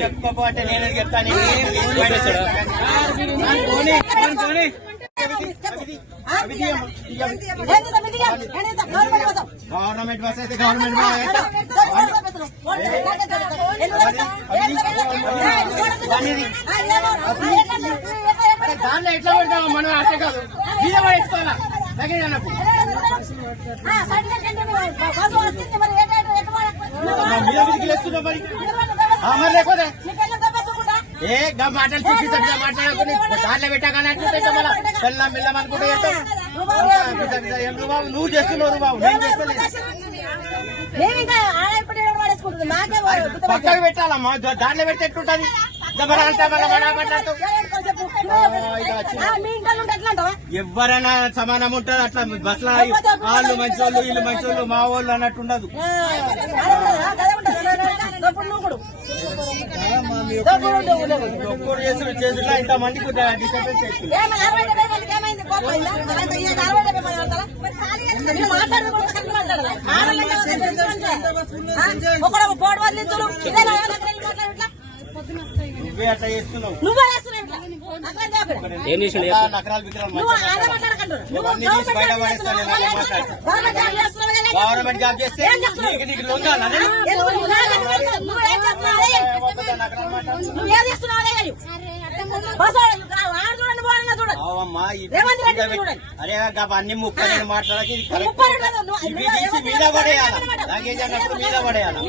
చెప్పుకోపోతే నేను చెప్తాను. Government bus అయితే గవర్నమెంట్ దాంట్లో ఎట్లా పెడతాము మనం అట్టే కాదు మీద పడేసుకోవాలా తగిన మీద విధికిలేస్తున్నా మరి మరి లేకపోతే మాటలు చూపిస్తా మాట్లాడుకుని దాంట్లో పెట్టాకని అంటే మళ్ళీ పెళ్ళం బిల్లం అనుకుంటే నువ్వు చేస్తున్నావు బాబు నేను చేస్తలేదు. పక్కకు పెట్టాలమ్మా దాంట్లో పెడితే ఎట్లుంటది ఎవరైనా సమానం ఉంటారు అట్లా బస్సులో వాళ్ళు మంచి వాళ్ళు వీళ్ళు మంచి వాళ్ళు మా వాళ్ళు అన్నట్టు ఉండదు. ఒక్కరు చేసుకుంటే ఇంత మందికి డిస్టర్బెన్స్ అవుతుంది. నువ్వే అట్లా చేస్తున్నావు. నకరాలు గవర్నమెంట్ జాబ్ చేస్తే నీకు లొంగాలా అరే అన్ని ముక్కలు మాట్లాడకి ఇవి తీసి మీద పడేయాలా లగేజ్ అన్నప్పుడు మీద పడేయాలా.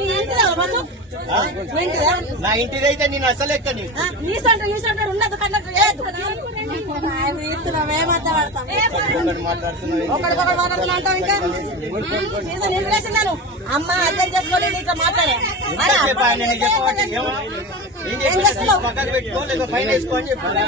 నా ఇంటిదైతే నేను అసలు ఎక్కని అమ్మ అర్థం చేసుకోలేదు ఇట్లా మాట్లాడే పక్కన పెట్టుకో లేక పైన వేసుకో అని చెప్పాను.